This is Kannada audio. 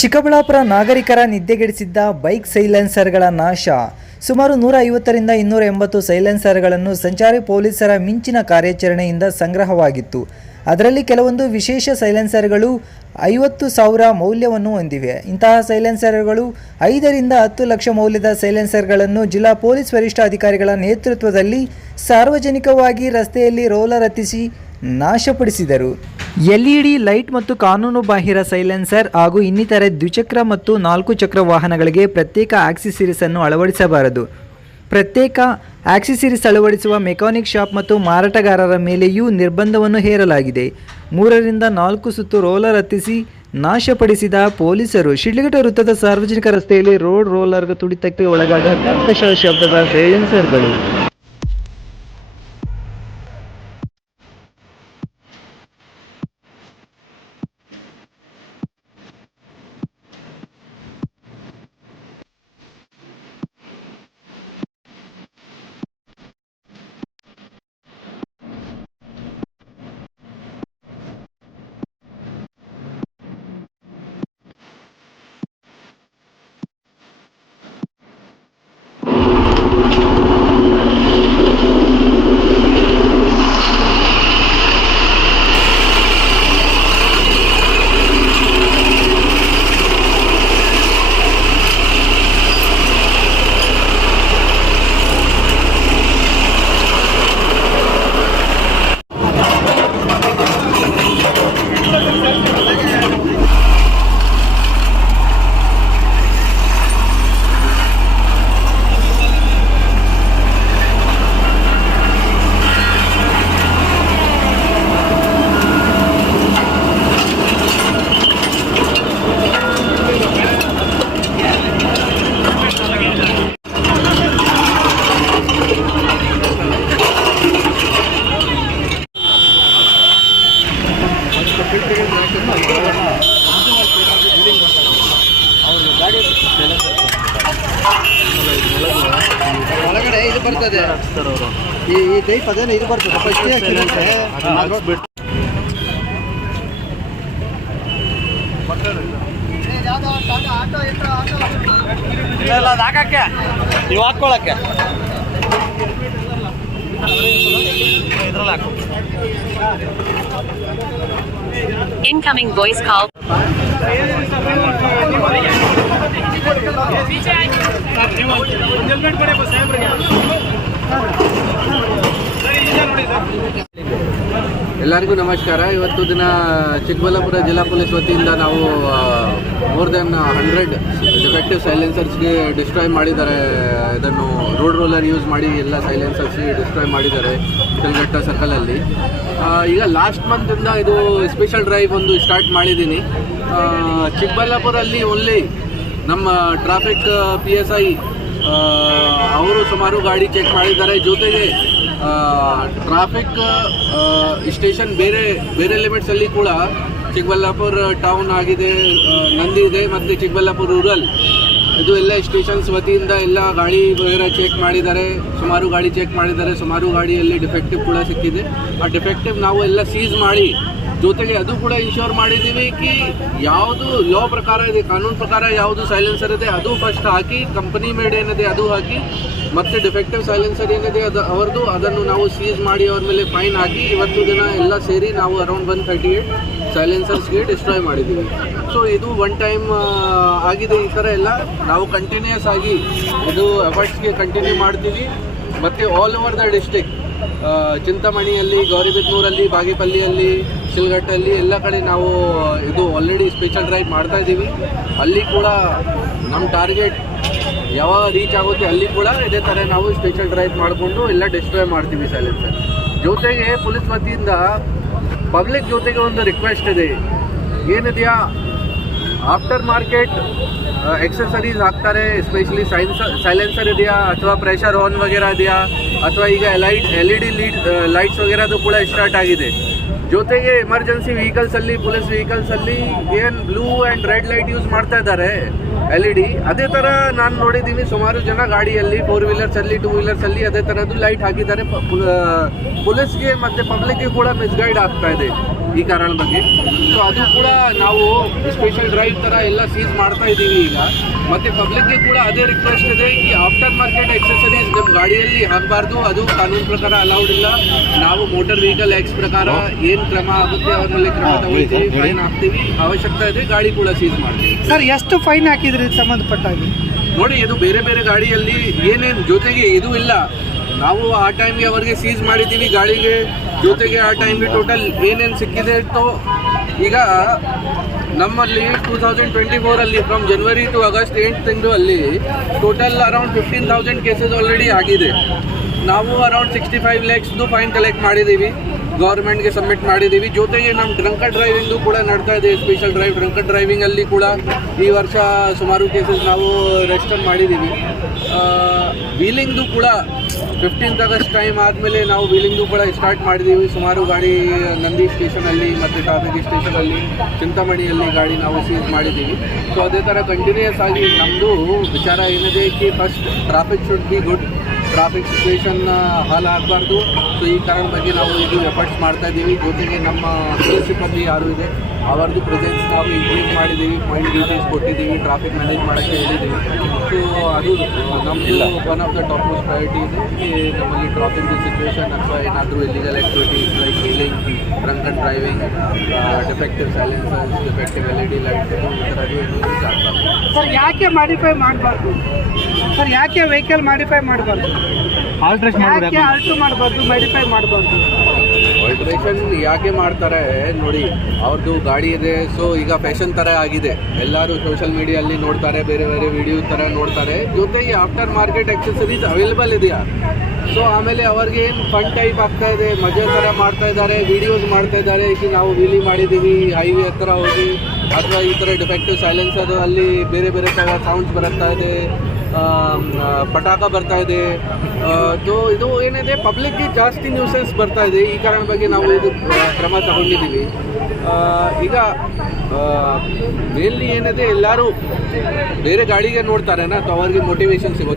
ಚಿಕ್ಕಬಳ್ಳಾಪುರ ನಾಗರಿಕರ ನಿದ್ದೆಗೆಡಿಸಿದ್ದ ಬೈಕ್ ಸೈಲೆನ್ಸರ್ಗಳ ನಾಶ. ಸುಮಾರು ನೂರ ಐವತ್ತರಿಂದ ಇನ್ನೂರ ಎಂಬತ್ತು ಸೈಲೆನ್ಸರ್ಗಳನ್ನು ಸಂಚಾರಿ ಪೊಲೀಸರ ಮಿಂಚಿನ ಕಾರ್ಯಾಚರಣೆಯಿಂದ ಸಂಗ್ರಹವಾಗಿತ್ತು. ಅದರಲ್ಲಿ ಕೆಲವೊಂದು ವಿಶೇಷ ಸೈಲೆನ್ಸರ್ಗಳು ಐವತ್ತು ಸಾವಿರ ಮೌಲ್ಯವನ್ನು ಹೊಂದಿವೆ. ಇಂತಹ ಸೈಲೆನ್ಸರ್ಗಳು ಐದರಿಂದ ಹತ್ತು ಲಕ್ಷ ಮೌಲ್ಯದ ಸೈಲೆನ್ಸರ್ಗಳನ್ನು ಜಿಲ್ಲಾ ಪೊಲೀಸ್ ವರಿಷ್ಠಾಧಿಕಾರಿಗಳ ನೇತೃತ್ವದಲ್ಲಿ ಸಾರ್ವಜನಿಕವಾಗಿ ರಸ್ತೆಯಲ್ಲಿ ರೋಲರ್ ಹತ್ತಿಸಿ ನಾಶಪಡಿಸಿದರು. ಎಲ್ಇಡಿ, ಲೈಟ್ ಮತ್ತು ಕಾನೂನು ಬಾಹಿರ ಸೈಲೆನ್ಸರ್ ಹಾಗೂ ಇನ್ನಿತರೆ ದ್ವಿಚಕ್ರ ಮತ್ತು ನಾಲ್ಕು ಚಕ್ರ ವಾಹನಗಳಿಗೆ ಪ್ರತ್ಯೇಕ ಆಕ್ಸಿಸಿರೀಸ್ ಅನ್ನು ಅಳವಡಿಸಬಾರದು. ಪ್ರತ್ಯೇಕ ಆಕ್ಸಿಸಿರೀಸ್ ಅಳವಡಿಸುವ ಮೆಕ್ಯಾನಿಕ್ ಶಾಪ್ ಮತ್ತು ಮಾರಾಟಗಾರರ ಮೇಲೆಯೂ ನಿರ್ಬಂಧವನ್ನು ಹೇರಲಾಗಿದೆ. ಮೂರರಿಂದ ನಾಲ್ಕು ಸುತ್ತು ರೋಲರ್ ಹತ್ತಿಸಿ ನಾಶಪಡಿಸಿದ ಪೊಲೀಸರು ಶಿಡ್ಲಘಟ್ಟ ವೃತ್ತದ ಸಾರ್ವಜನಿಕ ರಸ್ತೆಯಲ್ಲಿ ರೋಡ್ ರೋಲರ್ ತುಡಿತಕ್ಕೆ ಒಳಗಾದ ಶಬ್ದದ ಸೈಲೆನ್ಸರ್ಗಳು. ಒಳಗಡೆ ಇದು ಬರ್ತದೆ. ಈ ಈ ಟೈಪ್ ಅದೇನೆ ಇದು ಬರ್ತದೆ. ಫಸ್ಟ್ ಇಲ್ಲ ಅದು ಹಾಕಕ್ಕೆ. ನೀವು ಹಾಕ್ಕೊಳಕ್ಕೆ. Incoming voice call. ಎಲ್ಲರಿಗೂ ನಮಸ್ಕಾರ ಇವತ್ತು ದಿನ ಚಿಕ್ಕಬಳ್ಳಾಪುರ ಜಿಲ್ಲಾ ಪೊಲೀಸ್ ವತಿಯಿಂದ ನಾವು ಮೋರ್ ದೆನ್ ಹಂಡ್ರೆಡ್ ಡಿಫೆಕ್ಟಿವ್ ಸೈಲೆನ್ಸರ್ಸ್ಗೆ ಡಿಸ್ಟ್ರಾಯ್ ಮಾಡಿದ್ದಾರೆ. ಇದನ್ನು ರೋಡ್ ರೋಲರ್ ಯೂಸ್ ಮಾಡಿ ಎಲ್ಲ ಸೈಲೆನ್ಸರ್ಸ್ಗೆ ಡಿಸ್ಟ್ರಾಯ್ ಮಾಡಿದ್ದಾರೆ ಕಲ್ಗಟ್ಟ ಸರ್ಕಲಲ್ಲಿ ಈಗ ಲಾಸ್ಟ್ ಮಂತಿಂದ ಇದು ಸ್ಪೆಷಲ್ ಡ್ರೈವ್ ಒಂದು ಸ್ಟಾರ್ಟ್ ಮಾಡಿದ್ದೀನಿ. ಚಿಕ್ಕಬಳ್ಳಾಪುರಲ್ಲಿ ಓನ್ಲಿ ನಮ್ಮ ಟ್ರಾಫಿಕ್ ಪಿ ಎಸ್ ಐ ಅವರು ಸುಮಾರು ಗಾಡಿ ಚೆಕ್ ಮಾಡಿದ್ದಾರೆ. ಜೊತೆಗೆ ಟ್ರಾಫಿಕ್ ಸ್ಟೇಷನ್ ಬೇರೆ ಬೇರೆ ಲಿಮಿಟ್ಸಲ್ಲಿ ಕೂಡ ಚಿಕ್ಕಬಳ್ಳಾಪುರ ಟೌನ್ ಆಗಿದೆ ನಂದಿ ಇದೆ ಮತ್ತು ಚಿಕ್ಕಬಳ್ಳಾಪುರ ರೂರಲ್ ಇದು ಎಲ್ಲ ಸ್ಟೇಷನ್ಸ್ ವತಿಯಿಂದ ಎಲ್ಲ ಗಾಡಿ ವಗೇರಾ ಚೆಕ್ ಮಾಡಿದ್ದಾರೆ. ಸುಮಾರು ಗಾಡಿ ಚೆಕ್ ಮಾಡಿದ್ದಾರೆ. ಸುಮಾರು ಗಾಡಿಯಲ್ಲಿ ಡಿಫೆಕ್ಟಿವ್ ಕೂಡ ಸಿಕ್ಕಿದೆ. ಆ ಡಿಫೆಕ್ಟಿವ್ ನಾವು ಎಲ್ಲ ಸೀಸ್ ಮಾಡಿ, ಜೊತೆಗೆ ಅದು ಕೂಡ ಇನ್ಶೋರ್ ಮಾಡಿದ್ದೀವಿ ಕಿ ಯಾವುದು ಲಾ ಪ್ರಕಾರ ಇದೆ, ಕಾನೂನು ಪ್ರಕಾರ ಯಾವುದು ಸೈಲೆನ್ಸರ್ ಇದೆ, ಅದು ಫಸ್ಟ್ ಹಾಕಿ ಕಂಪನಿ ಮೇಡ್ ಏನಿದೆ ಅದು ಹಾಕಿ, ಮತ್ತು ಡಿಫೆಕ್ಟಿವ್ ಸೈಲೆನ್ಸರ್ ಏನಿದೆ ಅದು ಅವ್ರದ್ದು ಅದನ್ನು ನಾವು ಸೀಸ್ ಮಾಡಿ, ಅವ್ರ ಮೇಲೆ ಫೈನ್ ಹಾಕಿ, ಇವತ್ತು ದಿನ ಎಲ್ಲ ಸೇರಿ ನಾವು ಅರೌಂಡ್ ಒನ್ ಥರ್ಟಿ ಏಯ್ಟ್ ಸೈಲೆನ್ಸರ್ಸ್ಗೆ ಡಿಸ್ಟ್ರಾಯ್ ಮಾಡಿದ್ದೀವಿ. ಸೊ ಇದು ಒನ್ ಟೈಮ್ ಆಗಿದೆ ಈ ಥರ ಎಲ್ಲ. ನಾವು ಕಂಟಿನ್ಯೂಸ್ ಆಗಿ ಇದು ಎಫರ್ಟ್ಸ್ಗೆ ಕಂಟಿನ್ಯೂ ಮಾಡ್ತೀವಿ. ಮತ್ತು ಆಲ್ ಓವರ್ ದ ಡಿಸ್ಟಿಕ್ ಚಿಂತಾಮಣಿಯಲ್ಲಿ, ಗೌರಿಬಿದ್ನೂರಲ್ಲಿ, ಬಾಗೇಪಲ್ಲಿಯಲ್ಲಿ, ಶಿಲ್ಘಟ್ಟಲ್ಲಿ ಎಲ್ಲ ಕಡೆ ನಾವು ಇದು ಆಲ್ರೆಡಿ ಸ್ಪೆಷಲ್ ಡ್ರೈವ್ ಮಾಡ್ತಾ ಇದ್ದೀವಿ. ಅಲ್ಲಿ ಕೂಡ ನಮ್ಮ ಟಾರ್ಗೆಟ್ ಯಾವಾಗ ರೀಚ್ ಆಗುತ್ತೆ ಅಲ್ಲಿ ಕೂಡ ಇದೇ ಥರ ನಾವು ಸ್ಪೆಷಲ್ ಡ್ರೈವ್ ಮಾಡಿಕೊಂಡು ಎಲ್ಲ ಡಿಸ್ಟ್ರಾಯ್ ಮಾಡ್ತೀವಿ ಸೈಲೆನ್ಸರ್ ಜೊತೆಗೆ ಪೊಲೀಸ್ ವತಿಯಿಂದ ಪಬ್ಲಿಕ್ ಜೊತೆಗೆ ಒಂದು ರಿಕ್ವೆಸ್ಟ್ ಇದೆ ಏನಿದೆಯಾ ಆಫ್ಟರ್ ಮಾರ್ಕೆಟ್ ಎಕ್ಸಸರೀಸ್ ಹಾಕ್ತಾರೆ ಎಸ್ಪೆಷಲಿ ಸೈನ್ಸ್ ಸೈಲೆನ್ಸರ್ ಇದೆಯಾ ಅಥವಾ ಪ್ರೆಷರ್ ಆನ್ ವಗೇರಾ ಇದೆಯಾ ಅಥವಾ ಈಗ light L E D lead lights ವಗೇರಾದು ಕೂಡ ಸ್ಟಾರ್ಟ್ ಆಗಿದೆ ಜೊತೆಗೆ ಎಮರ್ಜೆನ್ಸಿ ವೆಹಿಕಲ್ಸಲ್ಲಿ ಪೊಲೀಸ್ ವೆಹಿಕಲ್ಸಲ್ಲಿ ಏನು blue and red light use ಮಾಡ್ತಾ ಇದ್ದಾರೆ ಎಲ್ ಇ ಡಿ ಅದೇ ಥರ ನಾನು ನೋಡಿದ್ದೀನಿ ಸುಮಾರು ಜನ ಗಾಡಿಯಲ್ಲಿ ಫೋರ್ ವೀಲರ್ಸಲ್ಲಿ ಟೂ ವೀಲರ್ಸಲ್ಲಿ ಅದೇ ಥರದ್ದು ಲೈಟ್ ಹಾಕಿದ್ದಾರೆ. ಪೊಲೀಸ್ಗೆ ಮತ್ತು ಪಬ್ಲಿಕ್ಗೆ ಕೂಡ ಮಿಸ್ಗೈಡ್ ಆಗ್ತಾ ಇದೆ ಈ ಕಾರಣ ಬಗ್ಗೆ. ಸೊ ಅದು ಕೂಡ ನಾವು ಸ್ಪೆಷಲ್ ಡ್ರೈವ್ ಥರ ಎಲ್ಲ ಸೀಸ್ ಮಾಡ್ತಾ ಇದ್ದೀವಿ ಈಗ. ಮತ್ತು ಪಬ್ಲಿಕ್ಗೆ ಕೂಡ ಅದೇ ರಿಕ್ವೆಸ್ಟ್ ಇದೆ ಈ ಆಫ್ಟರ್ ಮಾರ್ಕೆಟ್ ಎಕ್ಸೆಸರೀಸ್ ನಮ್ಮ ಗಾಡಿಯಲ್ಲಿ ಹಾಕಬಾರ್ದು. ಅದು ಕಾನೂನು ಪ್ರಕಾರ ಅಲೌಡ್ ಇಲ್ಲ. ನಾವು ಮೋಟರ್ ವೆಹಿಕಲ್ ಆಕ್ಟ್ಸ್ ಪ್ರಕಾರ ಏನು ಕ್ರಮ ಆಗುತ್ತೆ ಅವ್ರ ಮೇಲೆ ಕ್ರಮ ತಗೊಳ್ತೀವಿ ಫೈನ್ ಹಾಕ್ತೀವಿ ಅವಶ್ಯಕತೆ ಇದೆ ಗಾಡಿ ಕೂಡ ಸೀಸ್ ಮಾಡ್ತೀವಿ. ಸರ್ ಎಷ್ಟು ಫೈನ್ ಹಾಕಿದ್ರಿ ಸಂಬಂಧಪಟ್ಟಾಗಿ? ನೋಡಿ ಇದು ಬೇರೆ ಬೇರೆ ಗಾಡಿಯಲ್ಲಿ ಏನೇನು ಜೊತೆಗೆ ಇದು ಇಲ್ಲ. ನಾವು ಆ ಟೈಮ್ಗೆ ಅವರಿಗೆ ಸೀಸ್ ಮಾಡಿದ್ದೀವಿ ಗಾಡಿಗೆ ಜೊತೆಗೆ ಆ ಟೈಮ್ಗೆ ಟೋಟಲ್ ಏನೇನು ಸಿಕ್ಕಿದೆ ಇತ್ತು ಈಗ ನಮ್ಮಲ್ಲಿ two thousand twenty ಫೋರಲ್ಲಿ from January to August eight ತಿಂಗಳು ಅಲ್ಲಿ total around fifteen thousand cases already ಆಗಿದೆ. ನಾವು ಅರೌಂಡ್ ಸಿಕ್ಸ್ಟಿ ಫೈವ್ ಲ್ಯಾಕ್ಸ್ದು ಫೈನ್ ಕಲೆಕ್ಟ್ ಮಾಡಿದ್ದೀವಿ. ಗೌರ್ಮೆಂಟ್ಗೆ ಸಬ್ಮಿಟ್ ಮಾಡಿದ್ದೀವಿ. ಜೊತೆಗೆ ನಮ್ಮ ಡ್ರಂಕ ಡ್ರೈವಿಂಗು ಕೂಡ ನಡ್ತಾ ಇದೆ ಸ್ಪೆಷಲ್ ಡ್ರೈವ್ ಡ್ರೈವಿಂಗ್ ಡ್ರೈವಿಂಗಲ್ಲಿ ಕೂಡ ಈ ವರ್ಷ ಸುಮಾರು ಕೇಸಸ್ ನಾವು ರೆಜಿಸ್ಟರ್ ಮಾಡಿದ್ದೀವಿ. ವೀಲಿಂಗ್ದು ಕೂಡ ಫಿಫ್ಟೀನ್ತ್ ಆಗಸ್ಟ್ ಟೈಮ್ ಆದಮೇಲೆ ನಾವು ವೀಲಿಂಗ್ದು ಕೂಡ ಸ್ಟಾರ್ಟ್ ಮಾಡಿದ್ದೀವಿ. ಸುಮಾರು ಗಾಡಿ ನಂದಿ ಸ್ಟೇಷನಲ್ಲಿ ಮತ್ತು ಟ್ರಾಫಿಕ್ ಸ್ಟೇಷನಲ್ಲಿ, ಚಿಂತಾಮಣಿಯಲ್ಲಿ ಗಾಡಿ ನಾವು ಸೀಸ್ ಮಾಡಿದ್ದೀವಿ. ಸೊ ಅದೇ ಥರ ಕಂಟಿನ್ಯೂಯಸ್ ಆಗಿ ನಮ್ಮದು ವಿಚಾರ ಏನಿದೆ ಕಿ first traffic should be good traffic situation ಹಾಲ್ ಆಗಬಾರ್ದು ಸೊ ಈ ಕಾರಣ ಬಗ್ಗೆ ನಾವು ಇದು ಎಫರ್ಟ್ಸ್ ಮಾಡ್ತಾ ಇದ್ದೀವಿ. ಜೊತೆಗೆ ನಮ್ಮ ಸಿಬ್ಬಂದಿ ಯಾರು ಇದೆ? ಅವರದ್ದು ಪ್ರೆಸೆನ್ಸ್ ನಾವು ಇನ್ಕ್ರೀಸ್ ಮಾಡಿದ್ದೀವಿ ಪಾಯಿಂಟ್ ಡೀಟೇಲ್ಸ್ ಕೊಟ್ಟಿದ್ದೀವಿ ಟ್ರಾಫಿಕ್ ಮ್ಯಾನೇಜ್ ಮಾಡೋಕ್ಕೆ ಹೇಳಿದ್ದೀವಿ. ಸೊ ಅದು ನಮ್ಮದು one of the top most priority ಇದೆ. ನಮ್ಮಲ್ಲಿ ಟ್ರಾಫಿಕ್ ಸಿಚುವೇಶನ್ ಅಥವಾ ಏನಾದರೂ illegal activities like wheeling drunk and driving defective silencers defective L E D lights ಈ ಥರದ್ದು ಏನು ಆಗ್ತದೆ ಸರ್ ಯಾಕೆ ಮಾಡಿಫೈ ಮಾಡಬಾರ್ದು? ಸರ್ ಯಾಕೆ ವೆಹಿಕಲ್ ಮಾಡಿಫೈ ಮಾಡಬಾರ್ದು? ಯಾಕೆ ಆಲ್ಟ್ರ್ ಮಾಡಬಾರ್ದು ಮಾಡಿಫೈ ಮಾಡಬಾರ್ದು? ಆಲ್ಟ್ರೇಷನ್ ಯಾಕೆ ಮಾಡ್ತಾರೆ ನೋಡಿ ಅವ್ರದ್ದು ಗಾಡಿ ಇದೆ ಸೊ ಈಗ ಫ್ಯಾಷನ್ ಥರ ಆಗಿದೆ. ಎಲ್ಲರೂ ಸೋಷಿಯಲ್ ಮೀಡಿಯಲ್ಲಿ ನೋಡ್ತಾರೆ, ಬೇರೆ ಬೇರೆ ವಿಡಿಯೋ ಥರ ನೋಡ್ತಾರೆ. ಜೊತೆಗೆ ಆಫ್ಟರ್ ಮಾರ್ಕೆಟ್ ಎಕ್ಸಸರೀಸ್ ಅವೈಲೇಬಲ್ ಇದೆಯಾ? ಸೊ ಆಮೇಲೆ ಅವ್ರಿಗೆ ಏನು ಫನ್ ಟೈಪ್ ಆಗ್ತಾ ಇದೆ, ಮಜಾ ಥರ ಮಾಡ್ತಾ ಇದ್ದಾರೆ ವಿಡಿಯೋಸ್ ಮಾಡ್ತಾ ಇದ್ದಾರೆ ಈಗ ನಾವು ವೀಲಿ ಮಾಡಿದ್ದೀವಿ ಹೈವೇ ಹತ್ರ ಹೋಗಿ, ಅಥವಾ ಈ ಥರ ಡಿಫೆಕ್ಟಿವ್ ಸೈಲೆನ್ಸರ್ ಅಲ್ಲಿ ಬೇರೆ ಬೇರೆ ಥರ ಸೌಂಡ್ಸ್ ಬರುತ್ತಾ ಇದೆ. ಪಟಾಕ ಬರ್ತಾ ಇದೆ. ಇದು ಏನಿದೆ ಪಬ್ಲಿಕ್ಗೆ ಜಾಸ್ತಿ ನ್ಯೂಸೆನ್ಸ್ ಬರ್ತಾ ಇದೆ. ಈ ಕಾರಣ ಬಗ್ಗೆ ನಾವು ಇದು ಕ್ರಮ ತಗೊಂಡಿದ್ದೀವಿ. ಈಗ ಮೇನ್ಲಿ ಏನಿದೆ, ಎಲ್ಲರೂ ಬೇರೆ ಗಾಡಿಗೆ ನೋಡ್ತಾರೆ ನಾ ಅವ್ರಿಗೆ ಮೋಟಿವೇಶನ್ ಸಿಗುತ್ತೆ.